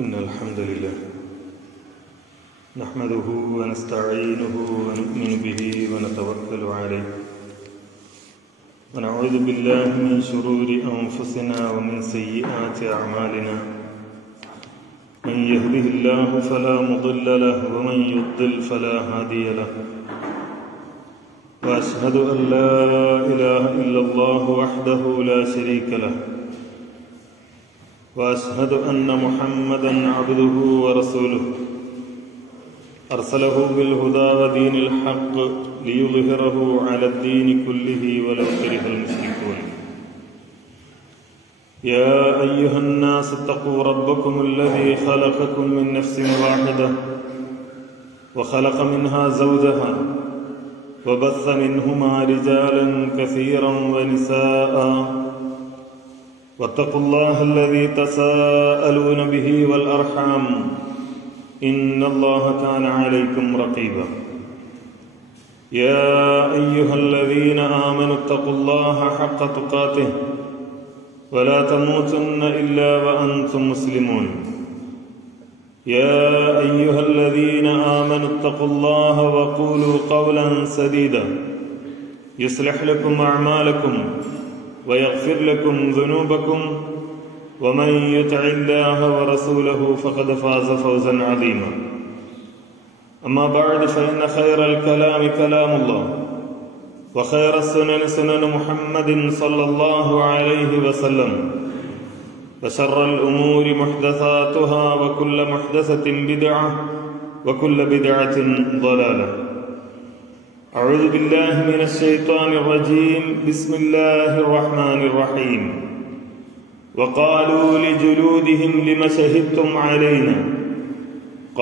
إن الحمد لله نحمده ونستعينه ونؤمن به ونتوكل عليه ونعوذ بالله من شرور أنفسنا ومن سيئات أعمالنا من يهده الله فلا مضل له ومن يضلل فلا هادي له وأشهد أن لا إله إلا الله وحده لا شريك له وأشهد أن محمدًا عبده ورسوله أرسله بالهدى ودين الحق ليظهره على الدين كله ولو كره المشركون يا أيها الناس اتقوا ربكم الذي خلقكم من نفس واحدة وخلق منها زوجها وبث منهما رجالا كثيرا ونساء واتقوا الله الذي تساءلون به والأرحام إن الله كان عليكم رقيبا يا أيها الذين آمنوا اتقوا الله حق تقاته ولا تموتن إلا وأنتم مسلمون يا أيها الذين آمنوا اتقوا الله وقولوا قولا سديدا يصلح لكم أعمالكم ويغفر لكم ذنوبكم ومن يطع الله ورسوله فقد فاز فوزا عظيما أما بعد فإن خير الكلام كلام الله وخير السنن سنن محمد صلى الله عليه وسلم وشر الأمور محدثاتها وكل محدثة بدعة وكل بدعة ضلالة أعوذ بالله من الشيطان الرجيم بسم الله الرحمن الرحيم وقالوا لجلودهم لم شهدتم علينا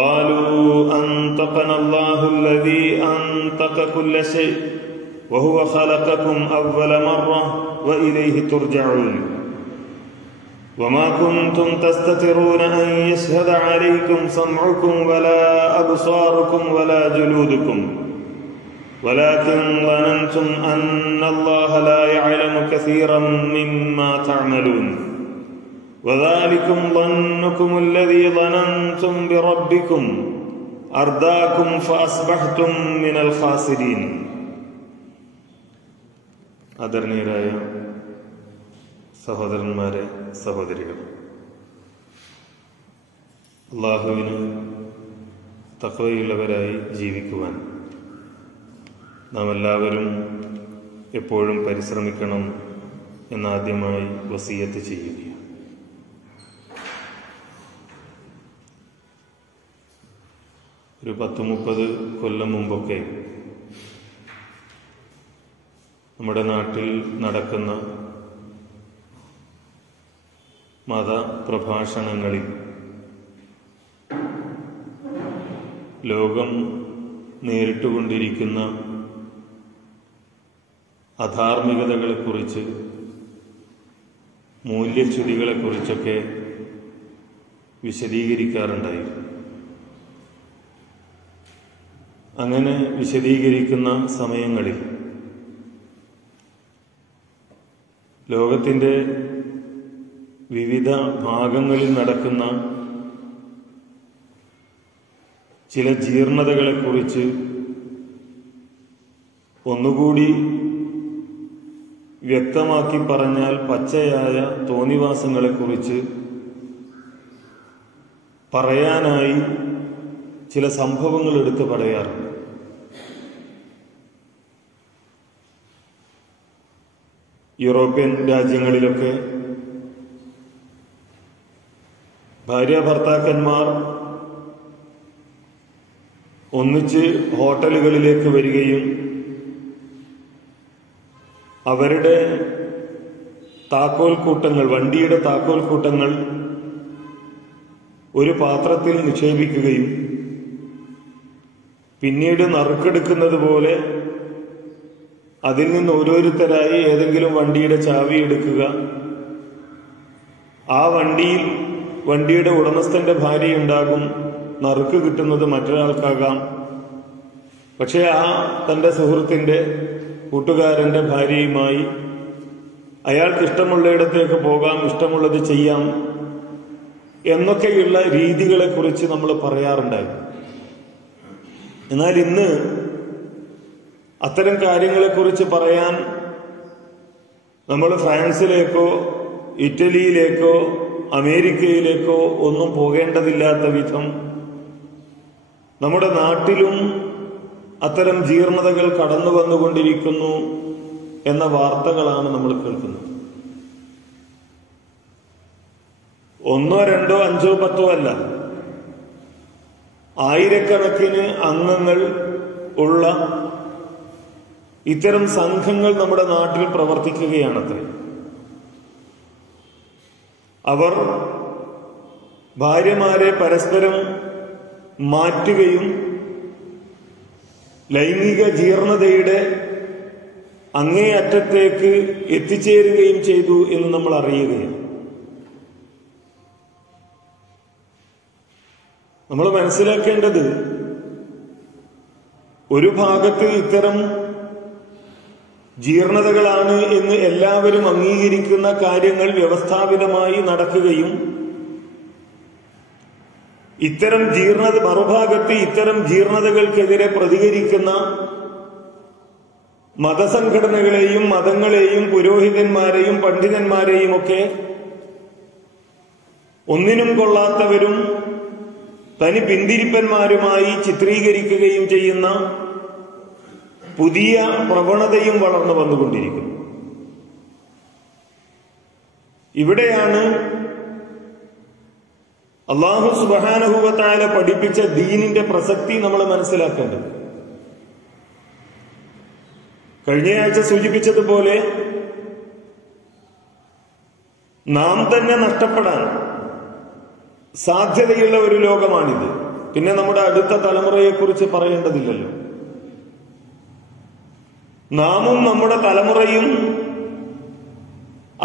قالوا أنطقنا الله الذي أنطق كل شيء وهو خلقكم أول مرة وإليه ترجعون وما كنتم تستترون أن يشهد عليكم سمعكم ولا أبصاركم ولا جلودكم ولكن ظننتم أن الله لا يعلم كثيرا مما تعملون وذلكم ظنكم الذي ظننتم بربكم أرداكم فأصبحتم من الخاسرين. ആദരണീയരായ സഹോദരന്മാരെ, സഹോദരികൾ, അല്ലാഹുവിന് തഖ്വയുള്ളവരായി ജീവിക്കുവാൻ നാം എല്ലാവരും എപ്പോഴും പരിശ്രമിക്കണം എന്നാദ്യമായി വസിയത്ത് ചെയ്യുകയാണ്. ഒരു 10-30 കൊല്ലം മുമ്പൊക്കെ നമ്മുടെ നാട്ടിൽ നടക്കുന്ന മതപ്രഭാഷണങ്ങളിൽ ലോകം നേരിട്ടുകൊണ്ടിരിക്കുന്ന അധാർമികതകളെക്കുറിച്ച്, മൂല്യച്യുതികളെക്കുറിച്ചൊക്കെ വിശദീകരിക്കാറുണ്ടായി. അങ്ങനെ വിശദീകരിക്കുന്ന സമയങ്ങളിൽ ലോകത്തിൻ്റെ വിവിധ ഭാഗങ്ങളിൽ നടക്കുന്ന ചില ജീർണതകളെക്കുറിച്ച് ഒന്നുകൂടി വ്യക്തമാക്കി പറഞ്ഞാൽ പച്ചയായ തോന്നിവാസങ്ങളെക്കുറിച്ച് പറയാനായി ചില സംഭവങ്ങൾ എടുത്തു പറയാറുണ്ട്. യൂറോപ്യൻ രാജ്യങ്ങളിലൊക്കെ ഭാര്യാഭർത്താക്കന്മാർ ഒന്നിച്ച് ഹോട്ടലുകളിലേക്ക് വരികയും അവരുടെ താക്കോൽ കൂട്ടങ്ങൾ, വണ്ടിയുടെ താക്കോൽ കൂട്ടങ്ങൾ ഒരു പാത്രത്തിൽ നിക്ഷേപിക്കുകയും പിന്നീട് നറുക്കെടുക്കുന്നത് പോലെ അതിൽ നിന്ന് ഓരോരുത്തരായി ഏതെങ്കിലും വണ്ടിയുടെ ചാവി എടുക്കുക, ആ വണ്ടിയുടെ ഉടമസ്ഥന്റെ ഭാര്യയുണ്ടാകും, നറുക്ക് കിട്ടുന്നത് മറ്റൊരാൾക്കാകാം. പക്ഷെ ആ തന്റെ സുഹൃത്തിന്റെ, കൂട്ടുകാരന്റെ ഭാര്യയുമായി അയാൾക്ക് ഇഷ്ടമുള്ളയിടത്തേക്ക് പോകാം, ഇഷ്ടമുള്ളത് ചെയ്യാം എന്നൊക്കെയുള്ള രീതികളെ കുറിച്ച് നമ്മൾ പറയാറുണ്ടായിരുന്നു. എന്നാൽ ഇന്ന് അത്തരം കാര്യങ്ങളെക്കുറിച്ച് പറയാൻ നമ്മൾ ഫ്രാൻസിലേക്കോ ഇറ്റലിയിലേക്കോ അമേരിക്കയിലേക്കോ ഒന്നും പോകേണ്ടതില്ലാത്ത വിധം നമ്മുടെ നാട്ടിലും അത്തരം ജീർണതകൾ കടന്നു വന്നുകൊണ്ടിരിക്കുന്നു എന്ന വാർത്തകളാണ് നമ്മൾ കേൾക്കുന്നത്. 1, 2, 5, 10 അല്ല, ആയിരക്കണക്കിന് അംഗങ്ങൾ ഉള്ള ഇത്തരം സംഘങ്ങൾ നമ്മുടെ നാട്ടിൽ പ്രവർത്തിക്കുകയാണത്രേ. അവർ ഭാര്യമാരെ പരസ്പരം മാറ്റുകയും ലൈംഗിക ജീർണതയുടെ അങ്ങേയറ്റത്തേക്ക് എത്തിച്ചേരുകയും ചെയ്തു എന്ന് നമ്മൾ അറിയുകയാണ്. നമ്മൾ മനസ്സിലാക്കേണ്ടത്, ഒരു ഭാഗത്ത് ഇത്തരം ജീർണതകളാണ് എന്ന് എല്ലാവരും അംഗീകരിക്കുന്ന കാര്യങ്ങൾ വ്യവസ്ഥാപിതമായി നടക്കുകയും മറുഭാഗത്ത് ഇത്തരം ജീർണതകൾക്കെതിരെ പ്രതികരിക്കുന്ന മതസംഘടനകളെയും മതങ്ങളെയും പുരോഹിതന്മാരെയും പണ്ഡിതന്മാരെയും ഒക്കെ ഒന്നിനും കൊള്ളാത്തവരും തനി പിന്തിരിപ്പന്മാരുമായി ചിത്രീകരിക്കുകയും ചെയ്യുന്ന പുതിയ പ്രവണതയും വളർന്നു വന്നുകൊണ്ടിരിക്കുന്നു. ഇവിടെയാണ് അല്ലാഹു സുബ്ഹാനഹു വ തആല പഠിപ്പിച്ച ദീനിന്റെ പ്രസക്തി നമ്മൾ മനസ്സിലാക്കേണ്ടത്. കഴിഞ്ഞയാഴ്ച സൂചിപ്പിച്ചതുപോലെ നാം തന്നെ നഷ്ടപ്പെടാൻ സാധ്യതയുള്ള ഒരു ലോകമാണിത്. പിന്നെ നമ്മുടെ അടുത്ത തലമുറയെക്കുറിച്ച് പറയേണ്ടതില്ലല്ലോ. നാമും നമ്മുടെ തലമുറയും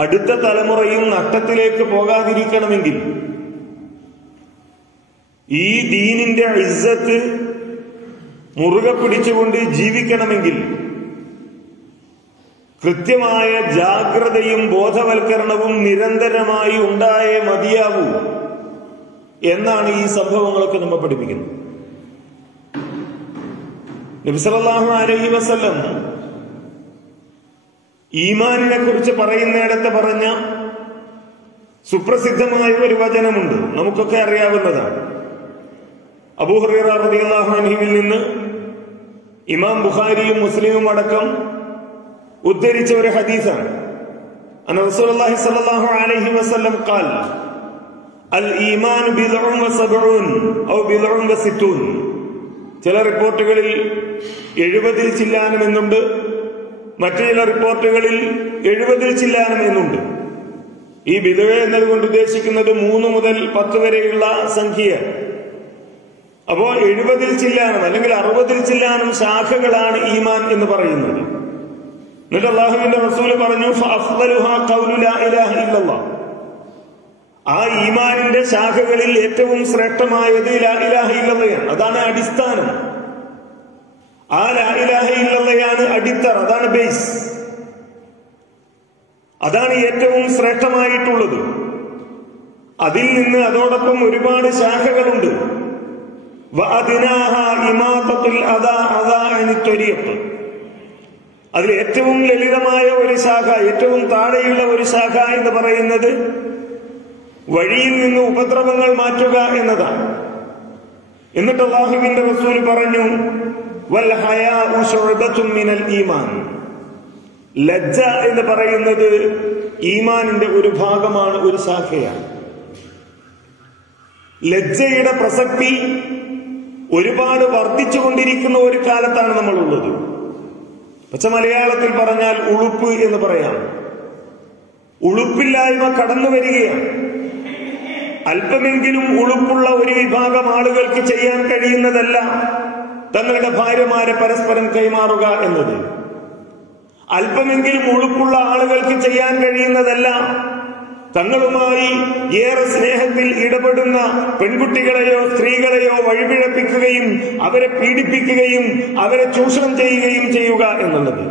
അടുത്ത തലമുറയും നഷ്ടത്തിലേക്ക് പോകാതിരിക്കണമെങ്കിൽ, ഈ ദീനിന്റെ ഇസ്സത്ത് മുറുകെ പിടിച്ചുകൊണ്ട് ജീവിക്കണമെങ്കിൽ കൃത്യമായ ജാഗ്രതയും ബോധവൽക്കരണവും നിരന്തരമായി ഉണ്ടായേ മതിയാവൂ എന്നാണ് ഈ സംഭവങ്ങളൊക്കെ നമ്മെ പഠിപ്പിക്കുന്നത്. നബി സല്ലല്ലാഹു അലൈഹി വസല്ലം ഈമാനിനെ കുറിച്ച് പറയുന്നിടത്ത് പറഞ്ഞ സുപ്രസിദ്ധമായ ഒരു വചനമുണ്ട്, നമുക്കൊക്കെ അറിയാവുന്നതാണ്. അബൂ ഹുറൈറ റളിയല്ലാഹു അൻഹുവിൽ നിന്ന് ഇമാം ബുഖാരിയും മുസ്ലിമും അടക്കം ഉദ്ധരിച്ച ഒരു ഹദീസാണ്. അന്ന റസൂലുള്ളാഹി സ്വല്ലല്ലാഹു അലൈഹി വസല്ലം ഖാൽ അൽ ഈമാൻ ബിദ്ഉൻ വസബ്ഊൻ ഔ ബിദ്ഉൻ വസിത്തൂൻ. ചില റിപ്പോർട്ടുകളിൽ 70 ചില്ലാനം എന്നുണ്ട്, മറ്റു ചില റിപ്പോർട്ടുകളിൽ 70 ചില്ലാനം എന്നുണ്ട്. ഈ ബിദ്അ എന്നതുകൊണ്ട് ഉദ്ദേശിക്കുന്നത് 3 മുതൽ 10 വരെയുള്ള സംഖ്യ. അപ്പോ 70 ചില്ലാനം അല്ലെങ്കിൽ 60 ചില്ലാനം ശാഖകളാണ് ഈമാൻ എന്ന് പറയുന്നത്. എന്നിട്ട് അല്ലാഹുവിന്റെ റസൂല് പറഞ്ഞു, ഫഅഫ്ളലുഹാ ഖൗലു ലാ ഇലാഹ ഇല്ലല്ലാഹ്. ആ ഈമാനിന്റെ ശാഖകളിൽ ഏറ്റവും ശ്രേഷ്ഠമായത് ലാ ഇലാഹ ഇല്ലല്ലാഹയാണ്. അതാണ് അടിസ്ഥാനം. ആ ലാ ഇലാഹ ഇല്ലല്ലാഹയാണ് അടിത്തറ, അതാണ് ബേസ്, അതാണ് ഏറ്റവും ശ്രേഷ്ഠമായിട്ടുള്ളത്. അതിൽ നിന്ന് അതോടൊപ്പം ഒരുപാട് ശാഖകളുണ്ട്. വഅദ്നാഹാ ഇമാതത്തുൽ അദാ അനി ത്വരീഖ്. അതിൽ ഏറ്റവും ലളിതമായ ഒരു ശാഖ, ഏറ്റവും താഴെയുള്ള ഒരു ശാഖ എന്ന് പറയുന്നത് വഴിയിൽ നിന്ന് ഉപദ്രവങ്ങൾ മാറ്റുക എന്നതാണ്. എന്നിട്ട് അല്ലാഹുവിന്റെ റസൂൽ പറഞ്ഞു, വൽ ഹയാഉ ശുഅബത്തുൻ മിനൽ ഈമാൻ. ലജ്ജ എന്ന് പറയുന്നത് ഈമാനിന്റെ ഒരു ഭാഗമാണ്, ഒരു ശാഖയാണ്. ലജ്ജയുടെ പ്രസക്തി ഒരുപാട് വർദ്ധിച്ചുകൊണ്ടിരിക്കുന്ന ഒരു കാലത്താണ് നമ്മളുള്ളത്. പച്ച മലയാളത്തിൽ പറഞ്ഞാൽ ഉളുപ്പ് എന്ന് പറയാം. ഉളുപ്പില്ലായ്മ കടന്നു വരികയാണ്. അല്പമെങ്കിലും ഉളുപ്പുള്ള ഒരു വിഭാഗം ആളുകൾക്ക് ചെയ്യാൻ കഴിയുന്നതല്ല തങ്ങളുടെ ഭാര്യമാരെ പരസ്പരം കൈമാറുക എന്നത്. അല്പമെങ്കിലും ഉളുപ്പുള്ള ആളുകൾക്ക് ചെയ്യാൻ കഴിയുന്നതല്ല തങ്ങളുമായി ഏറെ സ്നേഹത്തിൽ ഇടപെടുന്ന പെൺകുട്ടികളെയോ സ്ത്രീകളെയോ വഴിപിഴപ്പിക്കുകയും അവരെ പീഡിപ്പിക്കുകയും അവരെ ചൂഷണം ചെയ്യുകയും ചെയ്യുക എന്നുള്ളത്.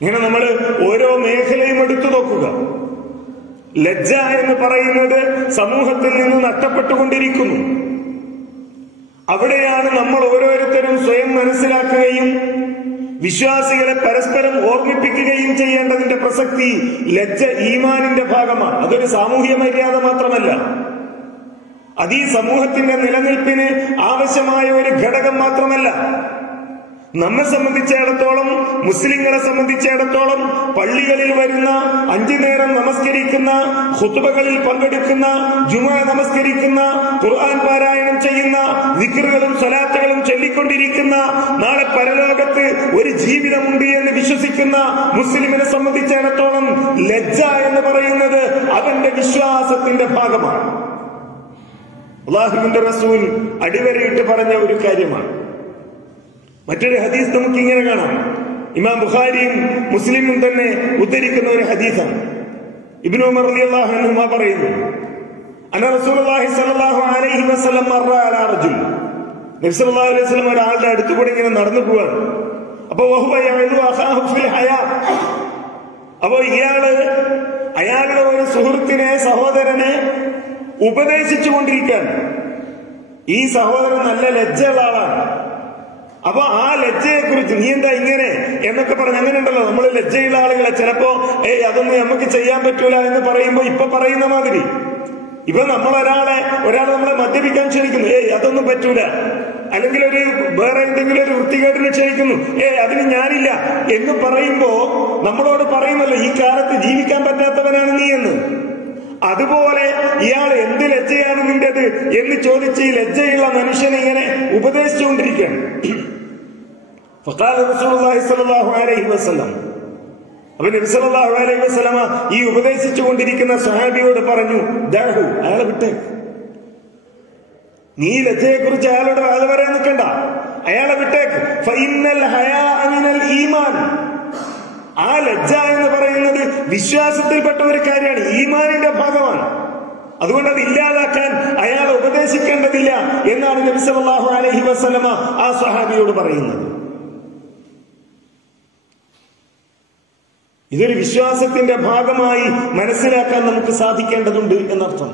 ഇങ്ങനെ നമ്മൾ ഓരോ മേഖലയും എടുത്തു നോക്കുക. ലജ്ജ എന്ന് പറയുന്നത് സമൂഹത്തിൽ നിന്ന് നഷ്ടപ്പെട്ടുകൊണ്ടിരിക്കുന്നു. അവിടെയാണ് നമ്മൾ ഓരോരുത്തരും സ്വയം മനസ്സിലാക്കുകയും വിശ്വാസികളെ പരസ്പരം ഓർമ്മിപ്പിക്കുകയും ചെയ്യേണ്ടതിന്റെ പ്രസക്തി. ലജ്ജ ഈമാനിന്റെ ഭാഗമാണ്. അതൊരു സാമൂഹ്യ മര്യാദ മാത്രമല്ല, അത് ഈ സമൂഹത്തിന്റെ നിലനിൽപ്പിന് ആവശ്യമായ ഒരു ഘടകം മാത്രമല്ല. നമ്മെ സംബന്ധിച്ചിടത്തോളം, മുസ്ലിങ്ങളെ സംബന്ധിച്ചിടത്തോളം, പള്ളികളിൽ വരുന്ന 5 നേരം നമസ്കരിക്കുന്ന, ഖുത്ബകളിൽ പങ്കെടുക്കുന്ന, ജുമുഅ നമസ്കരിക്കുന്ന, ഖുർആൻ പാരായണം ചെയ്യുന്ന, ദിക്റുകളും സ്വലാത്തുകളും ചൊല്ലിക്കൊണ്ടിരിക്കുന്ന, നാളെ പരലോകത്ത് ഒരു ജീവിതമുണ്ട് എന്ന് വിശ്വസിക്കുന്ന മുസ്ലിമിനെ സംബന്ധിച്ചിടത്തോളം ലജ്ജ എന്ന് പറയുന്നത് അവന്റെ വിശ്വാസത്തിന്റെ ഭാഗമാണ്. അല്ലാഹുവിന്റെ റസൂൽ അടിവരയിട്ട് പറഞ്ഞ ഒരു കാര്യമാണ്. മറ്റൊരു ഹദീസ് നമുക്ക് ഇങ്ങനെ കാണാം. ഇമാം ബുഖാരിയും മുസ്ലിമും തന്നെ ഉദ്ധരിക്കുന്ന ഒരു ഹദീസാണ്. ഇബ്നു ഉമർ റളിയല്ലാഹു അൻഹുമാ പറയുന്നു, അന്ന റസൂലുള്ളാഹി സ്വല്ലല്ലാഹു അലൈഹി വസല്ലം മറ അലാ റജുൽ, നബി സല്ലല്ലാഹു അലൈഹി വസല്ലം ഒരാളുടെ അടുത്ത് കൂടെ ഇങ്ങനെ നടന്നു പോവാണ്. അപ്പൊ വഹുവ യഅലു അഖാഹു ഫിൽ ഹയാ, അപ്പൊ അയാളുടെ ഒരു സുഹൃത്തിനെ, സഹോദരനെ ഉപദേശിച്ചു കൊണ്ടിരിക്കുകയാണ്. ഈ സഹോദരൻ നല്ല ലജ്ജയുള്ള ആളാണ്. അപ്പൊ ആ ലജ്ജയെ കുറിച്ച്, നീ എന്താ ഇങ്ങനെ എന്നൊക്കെ പറഞ്ഞ്, അങ്ങനെ ഉണ്ടല്ലോ നമ്മൾ ലജ്ജയുള്ള ആളുകളെ ചിലപ്പോ അതൊന്നും നമുക്ക് ചെയ്യാൻ പറ്റൂല എന്ന് പറയുമ്പോ ഇപ്പൊ പറയുന്ന മാതിരി, ഇപ്പൊ ഒരാൾ നമ്മളെ മദ്യപിക്കാൻ ക്ഷണിക്കുന്നു, അതൊന്നും പറ്റൂല, അല്ലെങ്കിൽ വേറെ എന്തെങ്കിലും ഒരു വൃത്തികേടിനെ ക്ഷണിക്കുന്നു, അതിന് ഞാനില്ല എന്ന് പറയുമ്പോ നമ്മളോട് പറയുമല്ലോ ഈ കാലത്ത് ജീവിക്കാൻ പറ്റാത്തവനാണ് നീ എന്ന്. അതുപോലെ ഇയാൾ എന്ത് ലജ്ജയാണ് നിന്റേത് എന്ന് ചോദിച്ച് ഈ ലജ്ജയുള്ള മനുഷ്യനെ ഇങ്ങനെ ഉപദേശിച്ചുകൊണ്ടിരിക്കുകയാണ്. അപ്പൊ നബി സല്ലല്ലാഹു അലൈഹി വസല്ലമ ഈ ഉപദേശിച്ചുകൊണ്ടിരിക്കുന്ന സ്വഹാബിയോട് പറഞ്ഞു, ദഅഹു, അയാളെ വിട്ടേക്ക്. നീ ലജ്ജയെ കുറിച്ച് അയാളോട് അത് പറയാൻ നിൽക്കണ്ട, അയാളെ വിട്ടേക്ക്. ഫഇന്നൽ ഹയാഅ മിനൽ ഈമാൻ, ആ ലജ്ജ എന്ന് പറയുന്നത് വിശ്വാസത്തിൽപ്പെട്ട ഒരു കാര്യമാണ്, ഈമാനിന്റെ ഭാഗമാണ്. അതുകൊണ്ട് അത് ഇല്ലാതാക്കാൻ അയാൾ ഉപദേശിക്കേണ്ടതില്ല എന്നാണ് നബി സല്ലല്ലാഹു അലൈഹി വസല്ലമ ആ സ്വഹാബിയോട് പറയുന്നത്. ഇതൊരു വിശ്വാസത്തിന്റെ ഭാഗമായി മനസ്സിലാക്കാൻ നമുക്ക് സാധിക്കേണ്ടതുണ്ട് എന്നർത്ഥം.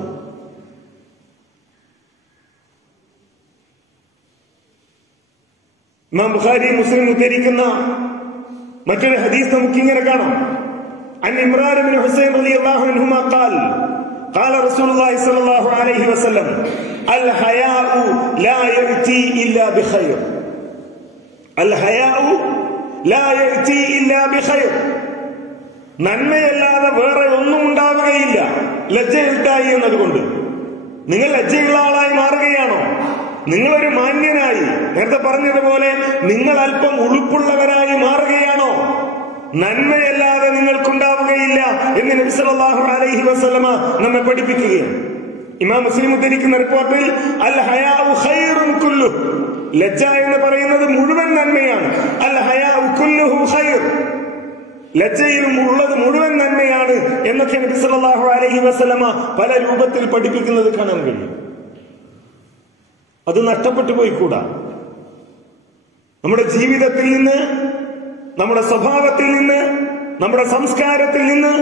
ഇമാം ബുഖാരി മുസ്ലിം ഉദ്ധരിക്കുന്ന മറ്റൊരു ഹദീസ് നമുക്ക് ഇങ്ങനെ കാണാം. അൻ ഇമ്രാൻ ഇബ്നു ഹുസൈൻ റളിയല്ലാഹു അൻഹുമാ ഖാൽ ഖാല റസൂലുള്ളാഹി സ്വല്ലല്ലാഹു അലൈഹി വസല്ലം അൽ ഹയാഉ ലാ യഅതി ഇല്ലാ ബിഖൈർ, അൽ ഹയാഉ ലാ യഅതി ഇല്ലാ ബിഖൈർ, നന്മയല്ലാതെ വേറെ ഒന്നും ഉണ്ടാവുകയില്ല ലജ്ജയുണ്ടായി എന്നതുകൊണ്ട്. നിങ്ങൾ ലജ്ജയുള്ള ആളായി മാറുകയാണോ? നിങ്ങളൊരു മാന്യനായി, നേരത്തെ പറഞ്ഞതുപോലെ നിങ്ങൾ അല്പം ഉളുപ്പുള്ളവരായി മാറുകയാണോ? നന്മയല്ലാതെ നിങ്ങൾക്കുണ്ടാവുകയില്ല എന്ന് നബി സല്ലല്ലാഹു അലൈഹി വസല്ലമ നമ്മെ പഠിപ്പിക്കുകയാണ്. ഇമാം മുസ്ലിം ഉദ്ധരിക്കുന്ന റിപ്പോർട്ടിൽ അൽ ഹയാഉ ഖൈറുൻ കുല്ലു, ലജ്ജ എന്ന് പറയുന്നത് മുഴുവൻ നന്മയാണ്. അൽ ഹയാഉ കുല്ലുഹു ഖൈർ, ലജ്ജയിലും ഉള്ളത് മുഴുവൻ നന്മയാണ് എന്നൊക്കെ നബി സല്ലല്ലാഹു അലൈഹി വസല്ലമ പല രൂപത്തിൽ പഠിപ്പിക്കുന്നത് കാണാൻ കഴിയും. അത് നഷ്ടപ്പെട്ടു പോയിക്കൂടാ. നമ്മുടെ ജീവിതത്തിൽ നിന്ന്, നമ്മുടെ സ്വഭാവത്തിൽ നിന്ന്, നമ്മുടെ സംസ്കാരത്തിൽ നിന്ന്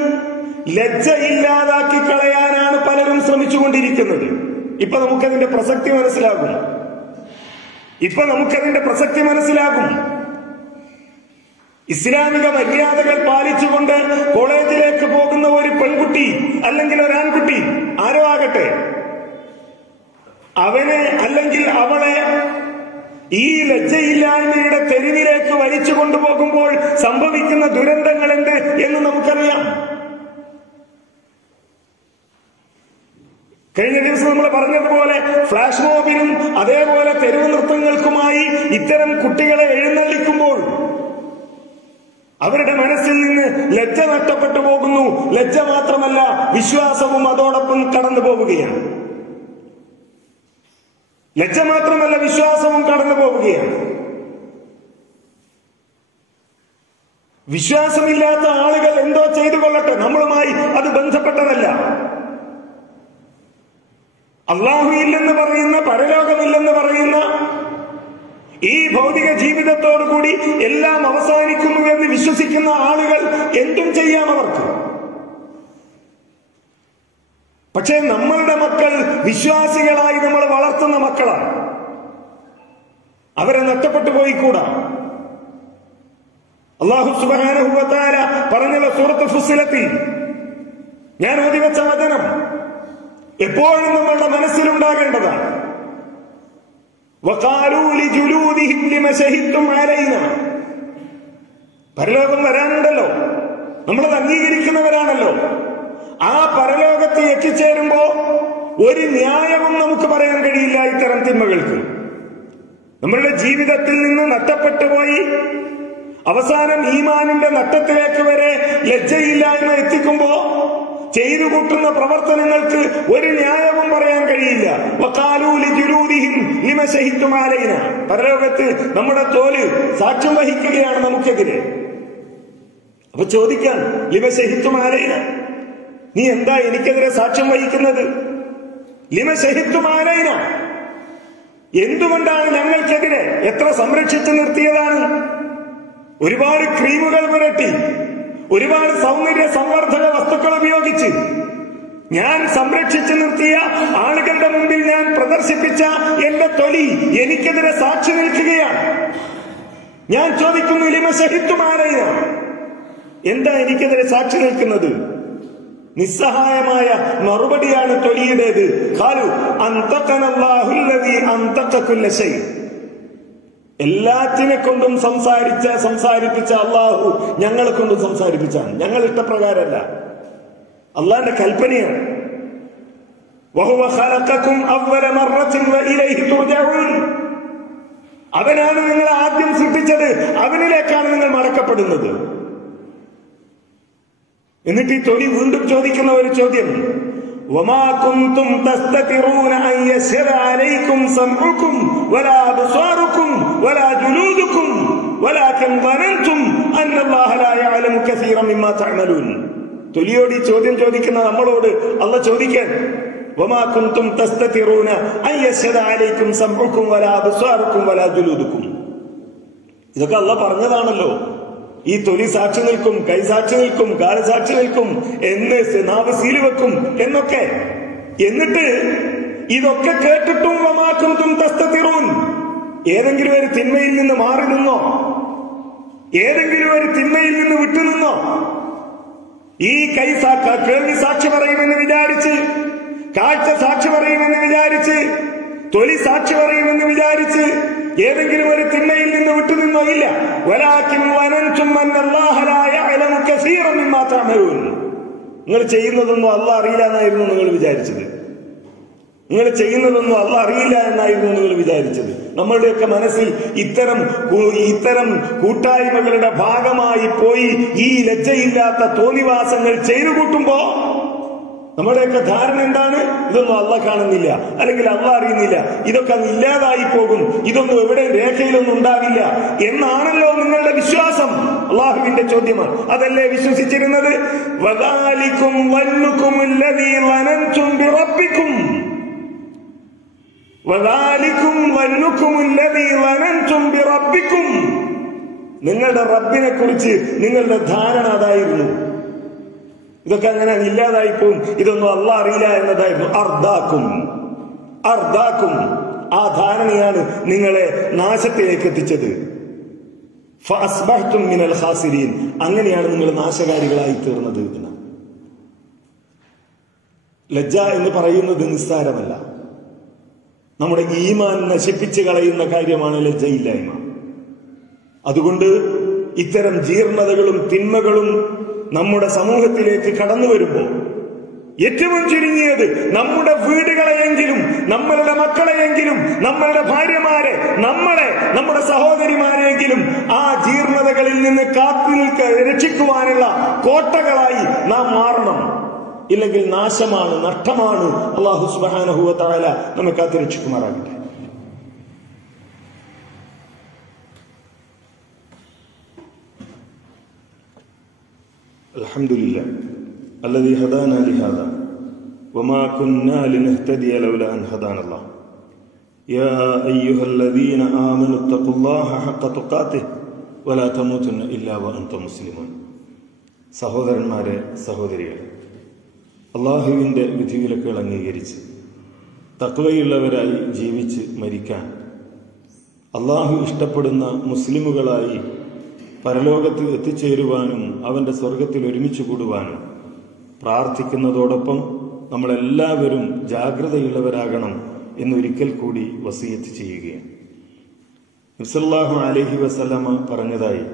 ലജ്ജ ഇല്ലാതാക്കി കളയാനാണ് പലരും ശ്രമിച്ചുകൊണ്ടിരിക്കുന്നത്. ഇപ്പൊ നമുക്കതിന്റെ പ്രസക്തി മനസ്സിലാകും. ഇസ്ലാമിക മര്യാദകൾ പാലിച്ചുകൊണ്ട് കോളേജിലേക്ക് പോകുന്ന ഒരു പെൺകുട്ടി അല്ലെങ്കിൽ ഒരു ആൺകുട്ടി ആരോ ആകട്ടെ, അവനെ അല്ലെങ്കിൽ അവളെ ഈ ലജ്ജയില്ലായ്മയുടെ തെരുവിലേക്ക് വലിച്ചു കൊണ്ടുപോകുമ്പോൾ സംഭവിക്കുന്ന ദുരന്തങ്ങൾ എന്ത് എന്ന് നമുക്കറിയാം. കഴിഞ്ഞ ദിവസം നമ്മൾ പറഞ്ഞതുപോലെ ഫ്ലാഷ് മോബിനും അതേപോലെ തെരുവ് നൃത്തങ്ങൾക്കുമായി ഇത്തരം കുട്ടികളെ എഴുന്നള്ളിക്കുമ്പോൾ അവരുടെ മനസ്സിൽ നിന്ന് ലജ്ജ നഷ്ടപ്പെട്ടു പോകുന്നു. ലജ്ജ മാത്രമല്ല, വിശ്വാസവും അതോടൊപ്പം കടന്നു പോവുകയാണ്. ലജ്ജ മാത്രമല്ല, വിശ്വാസവും കടന്നു പോവുകയാണ്. വിശ്വാസമില്ലാത്ത ആളുകൾ എന്തോ ചെയ്തു കൊള്ളട്ടെ, നമ്മളുമായി അത് ബന്ധപ്പെട്ടതല്ല. അള്ളാഹു ഇല്ലെന്ന് പറയുന്ന, പരലോകമില്ലെന്ന് പറയുന്ന, ഈ ഭൗതിക ജീവിതത്തോടുകൂടി എല്ലാം അവസാനിക്കുന്നു എന്ന് വിശ്വസിക്കുന്ന ആളുകൾ എന്തും ചെയ്യാം അവർക്ക്. പക്ഷേ നമ്മളുടെ മക്കൾ വിശ്വാസികളായി നമ്മൾ വളർത്തുന്ന മക്കളാണ്. അവരെ നഷ്ടപ്പെട്ടു പോയിക്കൂടാ. അല്ലാഹു സുബ്ഹാനഹു വ തആല പറഞ്ഞ സൂറത്തുൽ ഫുസ്സിലത്തിൽ ഞാൻ ഓതിവെച്ച വചനം എപ്പോഴും നമ്മളുടെ മനസ്സിലുണ്ടാകേണ്ടതാണ്. വഖാലൂ ലിജുലൂദിഹിം ലിമ ശഹിദ്തും അലൈനാ. പരലോകം വരാനുണ്ടല്ലോ, നമ്മളത് അംഗീകരിക്കുന്നവരാണല്ലോ. ആ പരലോകത്ത് എത്തിച്ചേരുമ്പോ ഒരു ന്യായവും നമുക്ക് പറയാൻ കഴിയില്ല ഇത്തരം തിന്മകൾക്ക്. നമ്മളുടെ ജീവിതത്തിൽ നിന്ന് നഷ്ടപ്പെട്ടു പോയി അവസാനം ഈമാനിന്റെ നഷ്ടത്തിലേക്ക് വരെ ലജ്ജയില്ലായ്മ എത്തിക്കുമ്പോ ചെയ്തു കൂട്ടുന്ന പ്രവർത്തനങ്ങൾക്ക് ഒരു ന്യായവും പറയാൻ കഴിയില്ല. വഖാലൂ ലിജുലൂദിഹിം ലിമ ശഹിദ്തും അലൈനാ. പരലോകത്ത് നമ്മുടെ തോല് സാക്ഷ്യം വഹിക്കുകയാണ് നമുക്കെതിരെ. അപ്പൊ ചോദിക്കാൻ, ലിമ ശഹിദ്തും അലൈനാ, നീ എന്താ എനിക്കെതിരെ സാക്ഷ്യം വഹിക്കുന്നത്? ലിമ ശഹിദ്തും അലൈനാ, എന്തുകൊണ്ടാണ് ഞങ്ങൾക്കെതിരെ? എത്ര സംരക്ഷിച്ചു നിർത്തിയതാണ്. ഒരുപാട് ക്രീമുകൾ പുരട്ടി, ഒരുപാട് സൗന്ദര്യ സംവർദ്ധക വസ്തുക്കൾ ഉപയോഗിച്ച് ഞാൻ സംരക്ഷിച്ചു നിർത്തിയ ആളുകളുടെ മുമ്പിൽ ഞാൻ പ്രദർശിപ്പിച്ച എന്റെ തൊലി എനിക്കെതിരെ സാക്ഷി നിൽക്കുകയാണ്. ഞാൻ ചോദിക്കുന്നു, ലിമ ശഹിദ്തും അലൈനാ, എന്താ എനിക്കെതിരെ സാക്ഷി നിൽക്കുന്നത്? നിസ്സഹായമായ മറുപടിയാണ് തൊലിയുടേത്. ഖാലു അൻതഖനല്ലാഹു അല്ലദീ അൻതഖ കുല്ല ശൈ. എല്ലാത്തിനെ കൊണ്ടും സംസാരിപ്പിച്ച അള്ളാഹു ഞങ്ങളെ കൊണ്ടും സംസാരിപ്പിച്ചാണ്. ഞങ്ങൾ ഇഷ്ടപ്രകാരമല്ല, അള്ളാന്റെ കൽപ്പനയാണ്. വഹുവ ഖലഖകും അവ്വല മർറത്തിൻ വഇലൈഹി തുർജഊൻ. അവനാണ് നിങ്ങളെ ആദ്യം സൃഷ്ടിച്ചത്, അവനിലേക്കാണ് നിങ്ങൾ മടക്കപ്പെടുന്നത്. എന്നിട്ട് ഈ തൊലി വീണ്ടും ചോദിക്കുന്ന ഒരു ചോദ്യം, വമാ കുൻതും തസ്തതിറൂന അൻ യശ്ഹദ അലൈക്കും സമഉകും വലാ അബ്സാറുകും വലാ ജുലൂദുകും വലാകിൻ ظننتم അന്നല്ലാഹ ലാ യഅലമു കസീറൻ മിമ്മാ തഅമലൂൻ. തൊലിയോട് ഈ ചോദ്യം ചോദിക്കുന്ന നമ്മളോട് അല്ലാഹു ചോദിക്കാൻ, വമാ കുൻതും തസ്തതിറൂന അൻ യശ്ഹദ അലൈക്കും സമഉകും വലാ അബ്സാറുകും വലാ ജുലൂദുകും. ഇതൊക്കെ അല്ലാഹു പറഞ്ഞതാണല്ലോ. ഈ തൊലി സാക്ഷി നിൽക്കും, കൈ സാക്ഷി നിൽക്കും, കാല് സാക്ഷി നിൽക്കും, എന്ന് നാവ് സീല് വെക്കും എന്നൊക്കെ. എന്നിട്ട് ഇതൊക്കെ കേട്ടിട്ടും വമാ കുൻതും തസ്തതിറൂൻ, ഏതെങ്കിലും ഒരു തിന്മയിൽ നിന്ന് മാറി നിന്നോ? ഏതെങ്കിലും ഒരു തിന്മയിൽ നിന്ന് വിട്ടുനിന്നോ? ഈ കൈ കേൾവി സാക്ഷി പറയുമെന്ന് വിചാരിച്ച്, കാഴ്ച സാക്ഷി പറയുമെന്ന് വിചാരിച്ച്, തൊലി സാക്ഷി പറയുമെന്ന് വിചാരിച്ച് ഏതെങ്കിലും ഒരു തിന്മയിൽ നിന്ന് വിട്ടുനിന്നോ? ഇല്ല. വലാകിൻ വനൻതും അന്നല്ലാഹ ലാ യഅലമു കസീറൻ മിമ്മാ തഅമലൂൻ. നിങ്ങൾ ചെയ്യുന്നതൊന്നും അല്ലാഹ് അറിയില്ല എന്നായിരുന്നു നിങ്ങൾ വിചാരിച്ചത്. നിങ്ങൾ ചെയ്യുന്നതൊന്നും അല്ലാഹ് അറിയില്ല എന്നായിരുന്നു നിങ്ങൾ വിചാരിച്ചത്. നമ്മളുടെയൊക്കെ മനസ്സിൽ ഇത്തരം കൂട്ടായ്മകളുടെ ഭാഗമായി പോയി ഈ ലജ്ജയില്ലാത്ത തോന്നിവാസങ്ങൾ ചെയ്തു കൂട്ടുമ്പോ നമ്മുടെയൊക്കെ ധാരണ എന്താണ്? ഇതൊന്നും അല്ലാഹ് കാണുന്നില്ല, അല്ലെങ്കിൽ അല്ലാഹ് അറിയുന്നില്ല, ഇതൊക്കെ അങ്ങ് ഇല്ലാതായി പോകും, ഇതൊന്നും എവിടെ രേഖയിലൊന്നും ഉണ്ടാവില്ല എന്നാണല്ലോ നിങ്ങളുടെ വിശ്വാസം. അല്ലാഹുവിന്റെ ചോദ്യമാണ്. അതല്ലേ വിശ്വസിച്ചിരുന്നത്? വദാലികും വന്നുകുമുല്ലദീ വനൻതും ബിറബ്ബികും. വദാലികും വന്നുകുമുല്ലദീ വനൻതും ബിറബ്ബികും. നിങ്ങളുടെ റബ്ബിനെ കുറിച്ച് നിങ്ങളുടെ ധാരണ അതായിരുന്നു. ഇതൊക്കെ അങ്ങനെ ഇല്ലാതായി പോവും, ഇതൊന്നും അല്ലാഹ് അറിയില്ല എന്നതായിരുന്നു. അർദാക്കും ആ ധാരണയാണ് നിങ്ങളെ നാശത്തിലേക്ക് എത്തിച്ചത്. ഫഅസ്ബഹ്തും മിനൽ ഖാസിരീൻ, അങ്ങനെയാണ് നിങ്ങൾ നാശകാരികളായി തീർന്നത്. ലജ്ജ എന്ന് പറയുന്നത് നിസ്സാരമല്ല. നമ്മുടെ ഈമാൻ നശിപ്പിച്ചു കളയുന്ന കാര്യമാണ് ലജ്ജയില്ലായ്മ. അതുകൊണ്ട് ഇത്തരം ജീർണതകളും തിന്മകളും നമ്മുടെ സമൂഹത്തിലേക്ക് കടന്നു വരുമ്പോൾ ഏറ്റവും ചുരുങ്ങിയത് നമ്മുടെ വീടുകളെയെങ്കിലും, നമ്മളുടെ മക്കളെയെങ്കിലും, നമ്മളുടെ ഭാര്യമാരെ, നമ്മുടെ സഹോദരിമാരെയെങ്കിലും ആ ജീർണതകളിൽ നിന്ന് രക്ഷിക്കുവാനുള്ള കോട്ടകളായി നാം മാറണം. ഇല്ലെങ്കിൽ നാശമാണ്, നഷ്ടമാണ്. അല്ലാഹു സുബ്ഹാനഹു വ തആല നമ്മെ കാത്തുരക്ഷിക്കുമാറാകട്ടെ. അൽഹംദുലില്ലാഹ് الذي هدانا لهذا وما كنا لنهتدي لولا أن هدانا الله يا أيها الذين آمنوا اتقوا الله حق تقاته ولا تموتن إلا وأنتم مسلمون. സഹോദരന്മാരെ, സഹോദരികളെ, അള്ളാഹുവിൻ്റെ വിധിവിലക്കുകൾ അംഗീകരിച്ച് തഖ്വയുള്ളവരായി ജീവിച്ച് മരിക്കാൻ, അള്ളാഹു ഇഷ്ടപ്പെടുന്ന മുസ്ലിമുകളായി പരലോകത്ത് എത്തിച്ചേരുവാനും അവന്റെ സ്വർഗത്തിൽ ഒരുമിച്ച് കൂടുവാനും പ്രാർത്ഥിക്കുന്നതോടൊപ്പം നമ്മളെല്ലാവരും ജാഗ്രതയുള്ളവരാകണം എന്നൊരിക്കൽ കൂടി വസിയത്ത് ചെയ്യുകയാണ്. നബി സല്ലല്ലാഹു അലൈഹി വസല്ലമ പറഞ്ഞതായി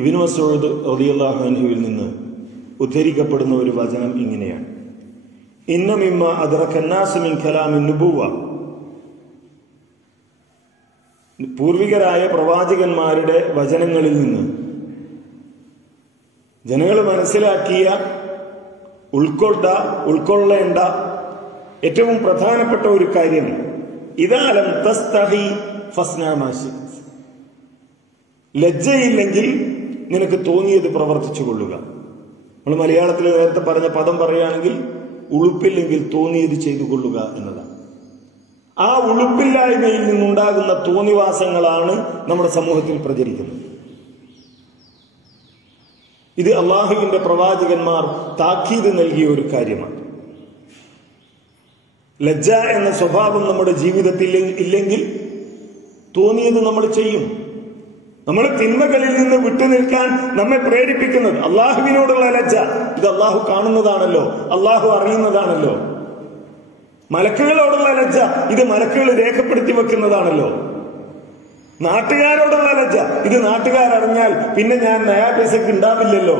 ഇബ്നു മസ്ഊദ് റളിയല്ലാഹു അൻഹുവിൽ നിന്ന് ഉദ്ധരിക്കപ്പെടുന്ന ഒരു വചനം ഇങ്ങനെയാണ്: ഇന്ന മിമ്മ അദ്റക അന്നാസു മിൻ കലാമിൻ നുബുവ, പൂർവികരായ പ്രവാചകന്മാരുടെ വചനങ്ങളിൽ നിന്ന് ജനങ്ങൾ മനസ്സിലാക്കിയ ഉൾക്കൊള്ളേണ്ട ഏറ്റവും പ്രധാനപ്പെട്ട ഒരു കാര്യം, ഇദാ ലം തസ്തഹി ഫസ്നാ മാ ശിഅ്ത, ലജ്ജയില്ലെങ്കിൽ നിനക്ക് തോന്നിയത് പ്രവർത്തിച്ചു കൊള്ളുക. നമ്മൾ മലയാളത്തിൽ നേരത്തെ പറഞ്ഞ പദം പറയുകയാണെങ്കിൽ ഉളുപ്പില്ലെങ്കിൽ തോന്നിയത് ചെയ്തു കൊള്ളുക എന്നതാണ്. ആ ഉളുപ്പില്ലായ്മയിൽ നിന്നുണ്ടാകുന്ന തോന്നിവാസങ്ങളാണ് നമ്മുടെ സമൂഹത്തിൽ പ്രചരിക്കുന്നത്. ഇത് അള്ളാഹുവിന്റെ പ്രവാചകന്മാർ താക്കീത് നൽകിയ ഒരു കാര്യമാണ്. ലജ്ജ എന്ന സ്വഭാവം നമ്മുടെ ജീവിതത്തിൽ ഇല്ലെങ്കിൽ തോന്നിയത് നമ്മൾ ചെയ്യും. നമ്മൾ തിന്മകളിൽ നിന്ന് വിട്ടുനിൽക്കാൻ നമ്മെ പ്രേരിപ്പിക്കുന്നത് അള്ളാഹുവിനോടുള്ള ലജ്ജ. ഇത് അള്ളാഹു കാണുന്നതാണല്ലോ, അള്ളാഹു അറിയുന്നതാണല്ലോ. മലക്കുകളോടുള്ള ലജ്ജ, ഇത് മലക്കുകൾ രേഖപ്പെടുത്തി വെക്കുന്നതാണല്ലോ. നാട്ടുകാരോടുള്ള ലജ്ജ, ഇത് നാട്ടുകാരറിഞ്ഞാൽ പിന്നെ ഞാൻ നയാ പൈസക്ക് ഉണ്ടാവില്ലല്ലോ,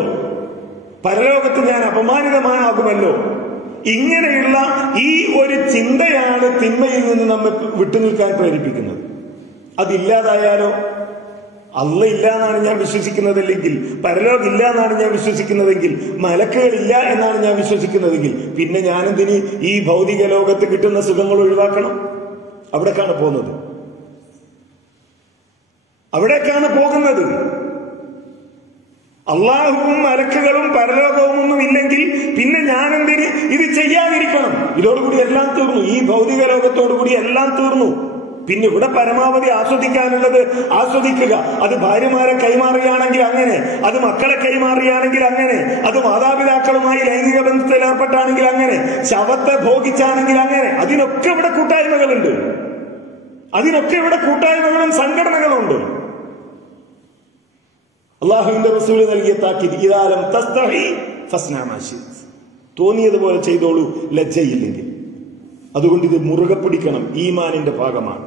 പരലോകത്ത് ഞാൻ അപമാനിതമാകുമല്ലോ. ഇങ്ങനെയുള്ള ഈ ഒരു ചിന്തയാണ് തിന്മയിൽ നിന്ന് നമ്മെ വിട്ടുനിൽക്കാൻ പ്രേരിപ്പിക്കുന്നത്. അതില്ലാതായാലോ, അള്ള ഇല്ല എന്നാണ് ഞാൻ വിശ്വസിക്കുന്നതല്ലെങ്കിൽ, പരലോകം ഇല്ല എന്നാണ് ഞാൻ വിശ്വസിക്കുന്നതെങ്കിൽ, മലക്കുകൾ ഇല്ല എന്നാണ് ഞാൻ വിശ്വസിക്കുന്നതെങ്കിൽ, പിന്നെ ഞാനെന്തിന് ഈ ഭൗതിക ലോകത്ത് കിട്ടുന്ന സുഖങ്ങൾ ഒഴിവാക്കണം? അവിടേക്കാണ് പോകുന്നത്. അള്ളാഹുവും മലക്കുകളും പരലോകവും ഒന്നും ഇല്ലെങ്കിൽ പിന്നെ ഞാനെന്തിന് ഇത് ചെയ്യാതിരിക്കണം? ഇതോടുകൂടി എല്ലാം തീർന്നു. ഈ ഭൗതിക ലോകത്തോടുകൂടി എല്ലാം തീർന്നു. പിന്നെ ഇവിടെ പരമാവധി ആസ്വദിക്കാനുള്ളത് ആസ്വദിക്കുക. അത് ഭാര്യമാരെ കൈമാറുകയാണെങ്കിൽ അങ്ങനെ, അത് മക്കളെ കൈമാറുകയാണെങ്കിൽ അങ്ങനെ, അത് മാതാപിതാക്കളുമായി ലൈംഗിക ബന്ധത്തിൽ ഏർപ്പെട്ടാണെങ്കിൽ അങ്ങനെ, ശവത്തെ ഭോഗിച്ചാണെങ്കിൽ അങ്ങനെ. അതിനൊക്കെ ഇവിടെ കൂട്ടായ്മകളുണ്ട്. അതിനൊക്കെ ഇവിടെ കൂട്ടായ്മകളും സംഘടനകളുണ്ട്. അള്ളാഹുവിന്റെ റസൂൽ നൽകിയ താക്കീത്, ഇദാ ലം തസ്തഹി ഫസ്നാ മാ ശിഅ്ത, തോന്നിയതുപോലെ ചെയ്തോളൂ ലജ്ജയില്ലെങ്കിൽ. അതുകൊണ്ട് ഇത് മുറുകെ പിടിക്കണം. ഈമാനിന്റെ ഭാഗമാണ്.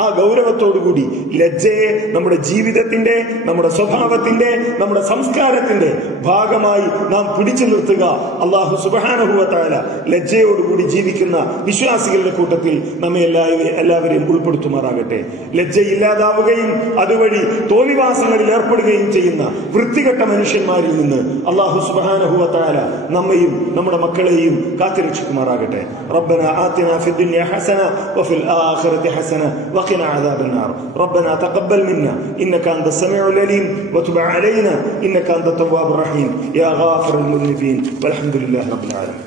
ആ ഗൗരവത്തോടുകൂടി ലജ്ജയെ നമ്മുടെ ജീവിതത്തിന്റെ, നമ്മുടെ സ്വഭാവത്തിന്റെ, നമ്മുടെ സംസ്കാരത്തിന്റെ ഭാഗമായി നാം പിടിച്ചു നിർത്തുക. അല്ലാഹു സുബ്ഹാനഹു വ തആല ലജ്ജയോടുകൂടി ജീവിക്കുന്ന വിശ്വാസികളുടെ കൂട്ടത്തിൽ നമ്മെ എല്ലാവരെയും ഉൾപ്പെടുത്തുമാറാകട്ടെ. ലജ്ജയില്ലാതാവുകയും അതുവഴി തോന്നിവാസങ്ങളിൽ ഏർപ്പെടുകയും ചെയ്യുന്ന വൃത്തികെട്ട മനുഷ്യന്മാരിൽ നിന്ന് അല്ലാഹു സുബ്ഹാനഹു വ തആല നമ്മയും നമ്മുടെ മക്കളെയും കാത്തുരക്ഷിക്കുമാറാകട്ടെ. റബ്ബനാ ആതിനാ ഫിദ് ദുനിയ ഹസന വഫിൽ الآخرة حسنة وقنا عذاب النار. ربنا تقبل منا إنك أنت السميع العليم وتب علينا إنك أنت التواب الرحيم يا غافر المذنبين والحمد لله رب العالمين.